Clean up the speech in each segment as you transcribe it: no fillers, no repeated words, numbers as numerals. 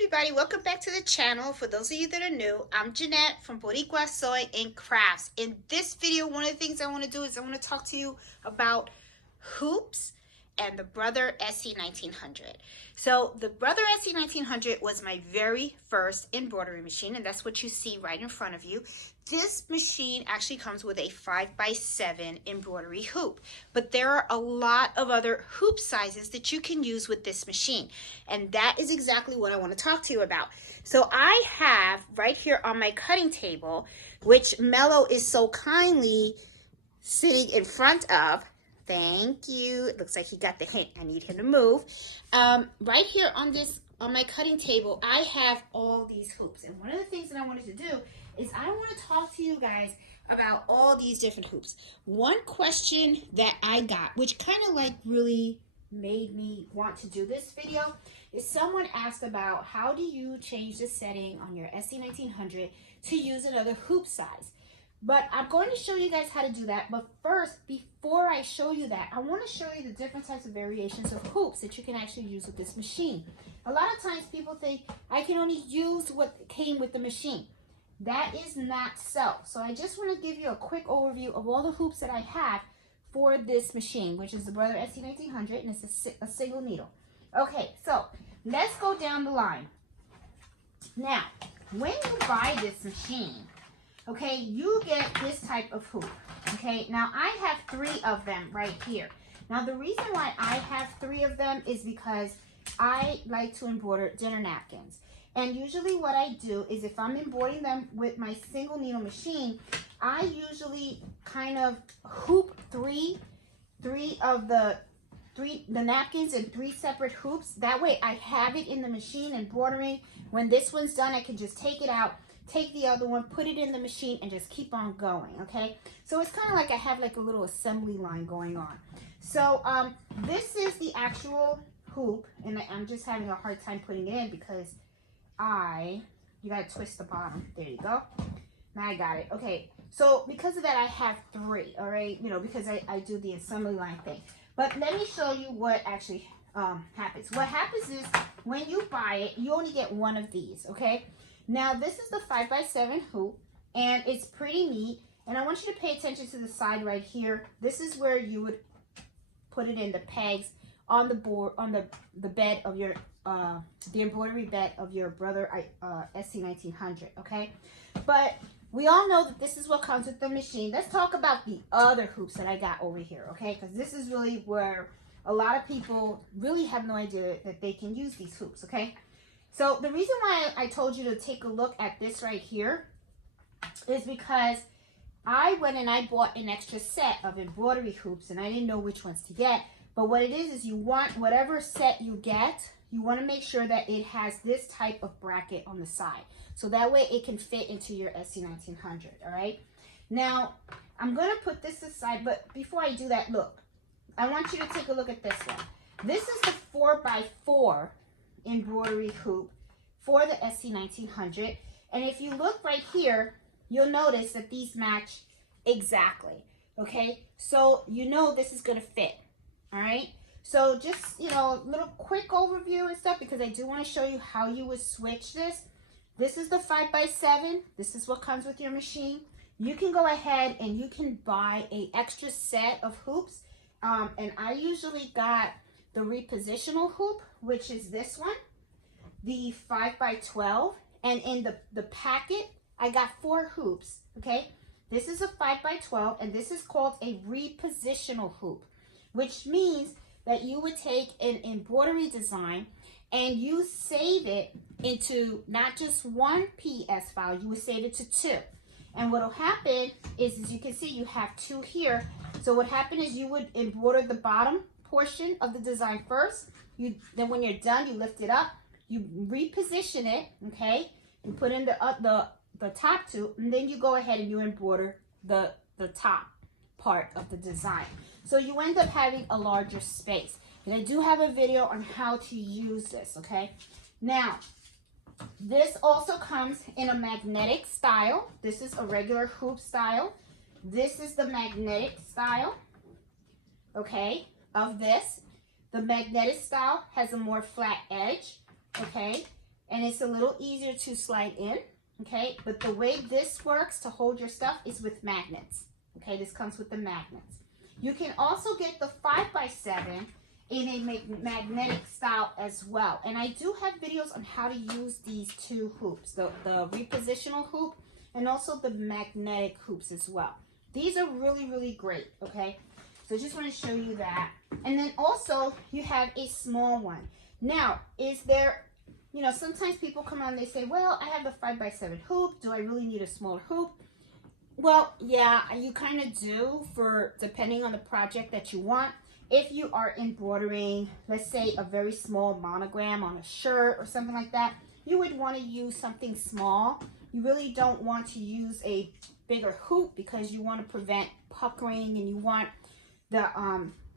everybody, welcome back to the channel. For those of you that are new, I'm Jeanette from Boricua Soy and Crafts. In this video, one of the things I want to do is I want to talk to you about hoops and the Brother SE1900. So the Brother SE1900 was my very first embroidery machine, and that's what you see right in front of you. This machine actually comes with a 5x7 embroidery hoop, but there are a lot of other hoop sizes that you can use with this machine, and that is exactly what I want to talk to you about. So I have right here on my cutting table, which Mello is so kindly sitting in front of. Thank you. It looks like he got the hint. I need him to move. Right here on my cutting table, I have all these hoops. And one of the things that I wanted to do is I want to talk to you guys about all these different hoops. One question that I got, which kind of like really made me want to do this video, is someone asked about how do you change the setting on your SE1900 to use another hoop size. But I'm going to show you guys how to do that. But first, before I show you that, I want to show you the different types of variations of hoops that you can actually use with this machine. A lot of times people think I can only use what came with the machine. That is not so. So I just want to give you a quick overview of all the hoops that I have for this machine, which is the Brother SE1900, and it's a single needle. Okay, so let's go down the line. Now, when you buy this machine, okay, you get this type of hoop. Okay, now I have 3 of them right here. Now the reason why I have 3 of them is because I like to embroider dinner napkins. And usually what I do is if I'm embroidering them with my single needle machine, I usually kind of hoop three of the napkins in 3 separate hoops. That way I have it in the machine embroidering. When this one's done, I can just take it out, take the other one, put it in the machine, and just keep on going, okay? So it's kind of like I have like a little assembly line going on. So this is the actual hoop, and I'm just having a hard time putting it in because you gotta twist the bottom. There you go. Now I got it. Okay, so because of that, I have 3, all right? You know, because I do the assembly line thing. But let me show you what actually happens. What happens is when you buy it, you only get 1 of these, okay? Now, this is the 5x7 hoop, and it's pretty neat. And I want you to pay attention to the side right here. This is where you would put it in the pegs on the board, on the bed of your, the embroidery bed of your Brother SE1900, okay? But we all know that this is what comes with the machine. Let's talk about the other hoops that I got over here, okay? Because this is really where a lot of people really have no idea that they can use these hoops, okay? So the reason why I told you to take a look at this right here is because I went and I bought an extra set of embroidery hoops, and I didn't know which ones to get. But what it is you want, whatever set you get, you want to make sure that it has this type of bracket on the side. So that way it can fit into your SE1900, all right? Now, I'm going to put this aside, but before I do that, look, I want you to take a look at this one. This is the 4x4 embroidery hoop for the SE1900, and if you look right here, you'll notice that these match exactly, okay? So you know this is going to fit, all right? So just, you know, a little quick overview and stuff, because I do want to show you how you would switch this. This is the 5x7. This is what comes with your machine. You can go ahead and you can buy an extra set of hoops, and I usually got the Repositional Hoop, which is this one, the 5x12, and in the packet, I got 4 hoops, okay? This is a 5x12, and this is called a Repositional Hoop, which means that you would take an embroidery design and you save it into not just 1 PS file, you would save it to 2. And what will happen is, as you can see, you have 2 here. So what happened is you would embroider the bottom portion of the design first. Then when you're done, you lift it up, you reposition it, okay? You put in the top 2, and then you go ahead and you embroider the top part of the design. So you end up having a larger space. And I do have a video on how to use this, okay? Now, this also comes in a magnetic style. This is a regular hoop style. This is the magnetic style, okay, of this. The magnetic style has a more flat edge, okay? and it's a little easier to slide in, okay? But the way this works to hold your stuff is with magnets, okay? This comes with the magnets. You can also get the 5x7 in a magnetic style as well. And I do have videos on how to use these two hoops, the repositional hoop and also the magnetic hoops as well. These are really, really great, okay? So I just want to show you that. And then also you have a small one. Now, is there, you know, sometimes people come on and they say, well, I have the 5x7 hoop. Do I really need a smaller hoop? Well, yeah, you kind of do, for depending on the project that you want. If you are embroidering, let's say a very small monogram on a shirt or something like that, you would want to use something small. You really don't want to use a bigger hoop because you want to prevent puckering, and you want the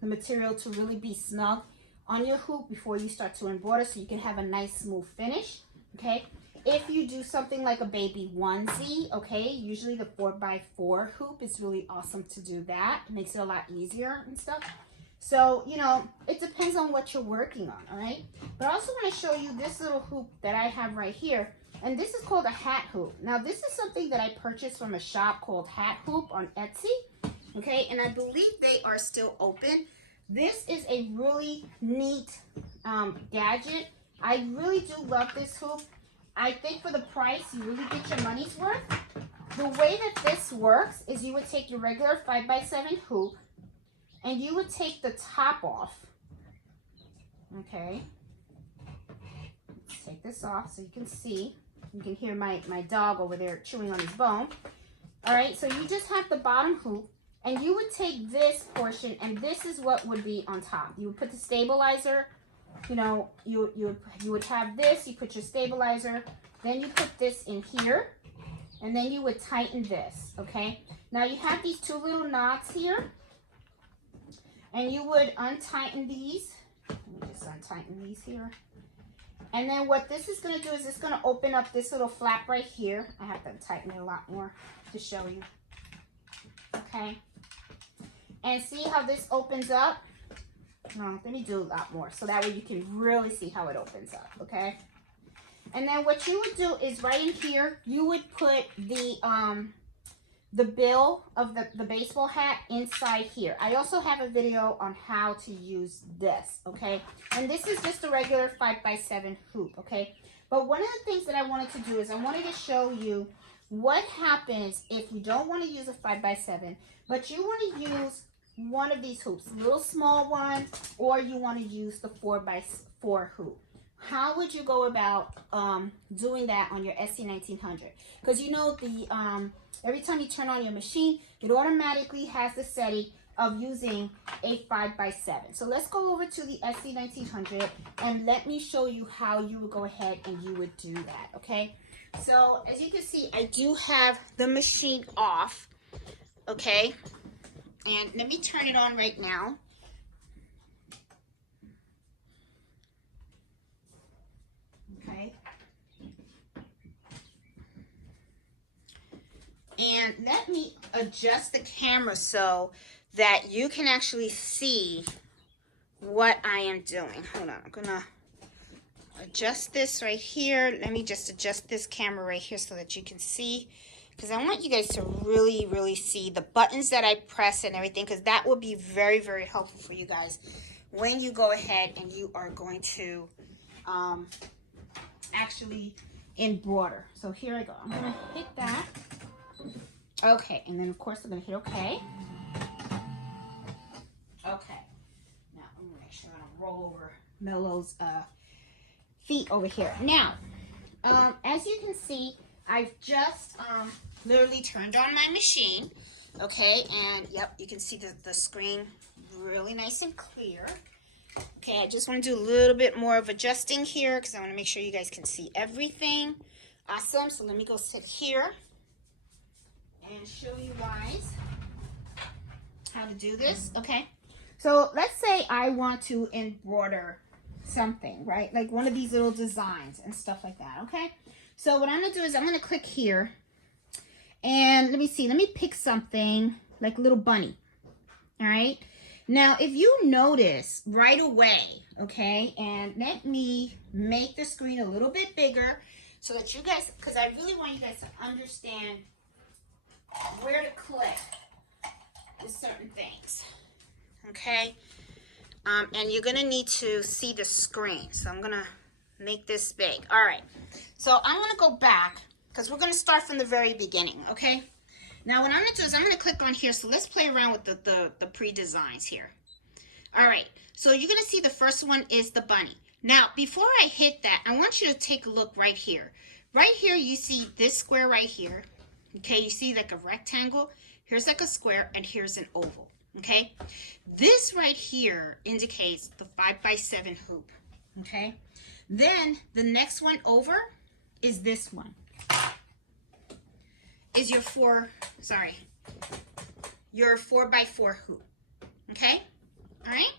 material to really be snug on your hoop before you start to embroider, so you can have a nice smooth finish, okay? If you do something like a baby onesie, okay, usually the 4x4 hoop is really awesome to do that. It makes it a lot easier and stuff. So, you know, it depends on what you're working on, all right? But I also want to show you this little hoop that I have right here. And this is called a hat hoop. Now, this is something that I purchased from a shop called Hat Hoop on Etsy, okay? And I believe they are still open. This is a really neat gadget. I really do love this hoop. I think for the price, you really get your money's worth. The way that this works is you would take your regular 5x7 hoop, and you would take the top off, okay? Let's take this off so you can see. You can hear my dog over there chewing on his bone. All right, so you just have the bottom hoop, and you would take this portion, and this is what would be on top. You would put the stabilizer, you know, you would have this, you put your stabilizer, then you put this in here, and then you would tighten this, okay? Now you have these two little knots here, and you would untighten these. Let me just untighten these here. And then what this is going to do is it's going to open up this little flap right here. I have to tighten it a lot more to show you. Okay. And see how this opens up? No, let me do a lot more so that way you can really see how it opens up. Okay. And then what you would do is right in here, you would put the bill of the baseball hat inside here. I also have a video on how to use this, okay? And this is just a regular 5x7 hoop, okay? But one of the things that I wanted to do is I wanted to show you what happens if you don't want to use a 5x7, but you want to use one of these hoops, a little small one, or you want to use the 4x4 hoop. How would you go about doing that on your SE1900? Because you know every time you turn on your machine, it automatically has the setting of using a 5x7. So let's go over to the SE1900 and let me show you how you would go ahead and you would do that, okay? So as you can see, I do have the machine off, okay? And let me turn it on right now. Okay. And let me adjust the camera so that you can actually see what I am doing. Hold on, I'm gonna adjust this right here. Let me just adjust this camera right here so that you can see, because I want you guys to really, really see the buttons that I press and everything, because that will be very, very helpful for you guys when you go ahead and you are going to actually embroider. So here I go. I'm gonna hit that. Okay, and then of course I'm gonna hit okay. Okay. Now I'm gonna make sure I don't roll over Melo's feet over here. Now, as you can see, I've just literally turned on my machine. Okay, and yep, you can see the screen really nice and clear. Okay, I just want to do a little bit more of adjusting here because I want to make sure you guys can see everything. Awesome. So let me go sit here and show you guys how to do this. Okay, so let's say I want to embroider something, right? Like one of these little designs and stuff like that. Okay, so what I'm gonna do is I'm gonna click here and let me see, let me pick something like a little bunny. All right, Now, if you notice right away, okay, and let me make the screen a little bit bigger so that you guys, because I really want you guys to understand where to click with certain things, okay? And you're gonna need to see the screen, so I'm gonna make this big. All right, so I'm gonna go back because we're gonna start from the very beginning, okay? Now what I'm gonna do is I'm gonna click on here, so let's play around with the pre-designs here. All right, so you're gonna see the first one is the bunny. Now, before I hit that, I want you to take a look right here. Right here, you see this square right here. Okay, you see like a rectangle. Here's like a square, and here's an oval. Okay, this right here indicates the 5x7 hoop. Okay, then the next one over is this one. Is your 4x4 hoop. Okay, all right.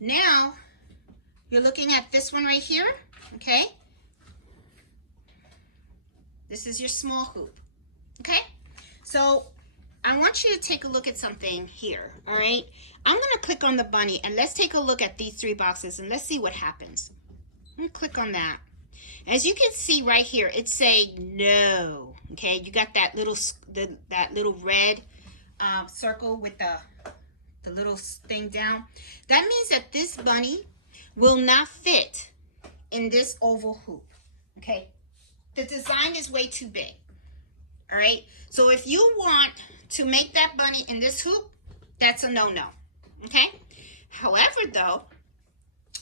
Now you're looking at this one right here. Okay, this is your small hoop. Okay, so I want you to take a look at something here. All right, I'm gonna click on the bunny and let's take a look at these 3 boxes and let's see what happens. I'm gonna click on that. As you can see right here, it's saying no. Okay, you got that little red circle with the little thing down. That means that this bunny will not fit in this oval hoop. Okay, the design is way too big. All right, so if you want to make that bunny in this hoop, that's a no-no. Okay, however though,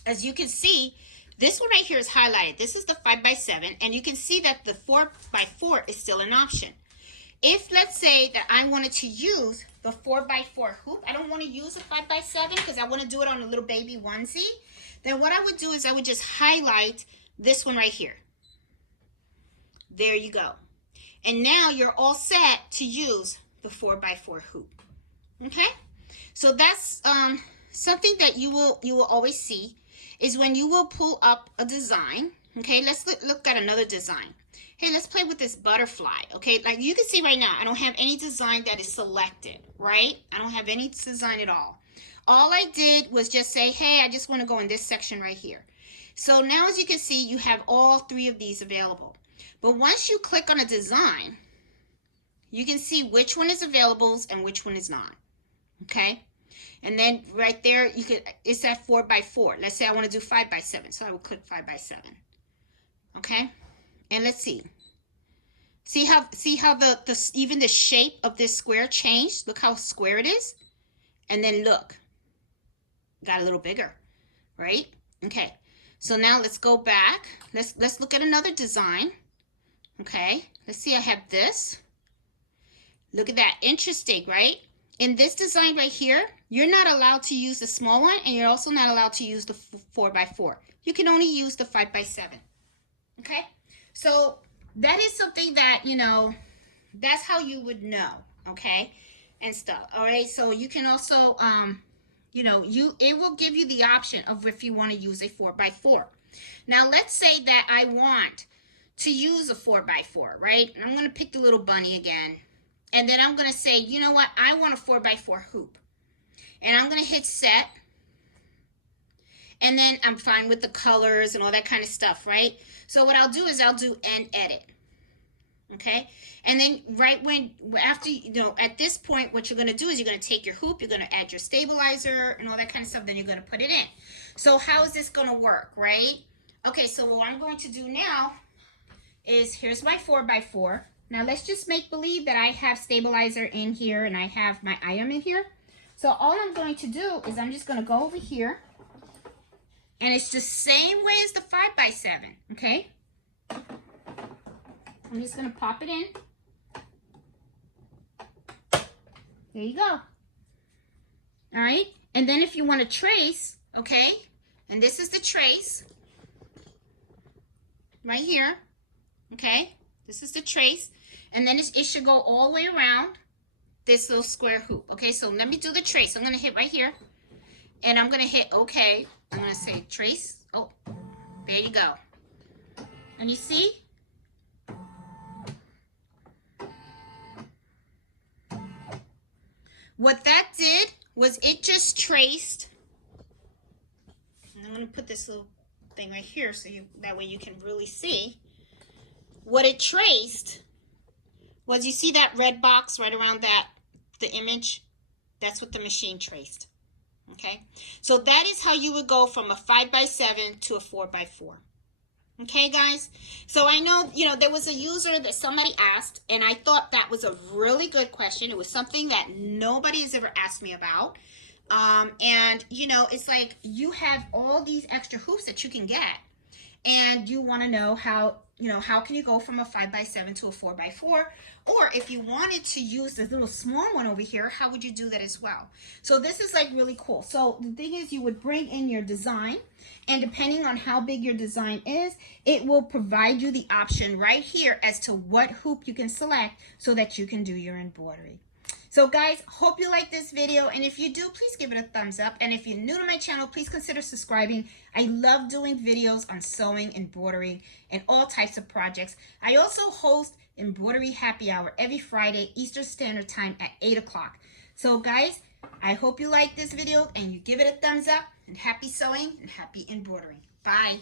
as you can see, this one right here is highlighted. This is the 5x7, and you can see that the 4x4 is still an option. If let's say that I wanted to use the 4x4 hoop, I don't want to use a 5x7 because I want to do it on a little baby onesie, then what I would do is I would just highlight this one right here. There you go. And now you're all set to use the 4x4 hoop. Okay? So that's something that you will always see is when you will pull up a design. Okay, let's look at another design. Hey, let's play with this butterfly. Okay, like you can see right now, I don't have any design that is selected, right? I don't have any design at all. All I did was just say, hey, I just want to go in this section right here. So now as you can see, you have all 3 of these available. But once you click on a design, you can see which one is available and which one is not. Okay? And then right there, you could, it's at 4x4. Let's say I want to do 5x7. So I will click 5x7. Okay? And let's see. See how the even the shape of this square changed? Look how square it is. And then look. Got a little bigger. Right? Okay. So now let's go back. Let's look at another design. Okay? Let's see, I have this. Look at that. Interesting, right? In this design right here, you're not allowed to use the small one, and you're also not allowed to use the 4x4. You can only use the 5x7. Okay? So that is something that, you know, that's how you would know, okay? And stuff. All right? So you can also, you know, it will give you the option of if you want to use a 4x4. Now, let's say that I want to use a 4x4, right? And I'm going to pick the little bunny again. And then I'm going to say, you know what? I want a 4x4 hoop. And I'm going to hit set. And then I'm fine with the colors and all that kind of stuff, right? So what I'll do is I'll do end edit. Okay? And then after, you know, at this point, what you're going to do is you're going to take your hoop, you're going to add your stabilizer and all that kind of stuff, then you're going to put it in. So how is this going to work, right? Okay, so what I'm going to do now is here's my 4x4. Now let's just make believe that I have stabilizer in here and I have my item in here. So all I'm going to do is I'm just going to go over here. And it's the same way as the 5x7, okay? I'm just going to pop it in. There you go. All right? And then if you want to trace, okay? And this is the trace. Right here. Okay? This is the trace. And then it should go all the way around this little square hoop. Okay, so let me do the trace. I'm going to hit right here. And I'm going to hit OK. I'm going to say trace. Oh, there you go. And you see? What that did was it just traced. And I'm going to put this little thing right here so that way you can really see. What it traced was, you see that red box right around the image? That's what the machine traced. Okay, so that is how you would go from a 5x7 to a 4x4. Okay, guys, so I know, there was a user that somebody asked, and I thought that was a really good question. It was something that nobody has ever asked me about. And it's like, you have all these extra hoops that you can get, and you want to know how can you go from a 5x7 to a 4x4, or if you wanted to use this little small one over here, how would you do that as well? So this is like really cool. So the thing is, you would bring in your design, and depending on how big your design is, it will provide you the option right here as to what hoop you can select so that you can do your embroidery. So guys, hope you like this video, and if you do, please give it a thumbs up. And if you're new to my channel, please consider subscribing. I love doing videos on sewing, embroidering, and all types of projects. I also host Embroidery Happy Hour every Friday, Eastern Standard Time at 8 o'clock. So guys, I hope you like this video and you give it a thumbs up, and happy sewing and happy embroidering. Bye.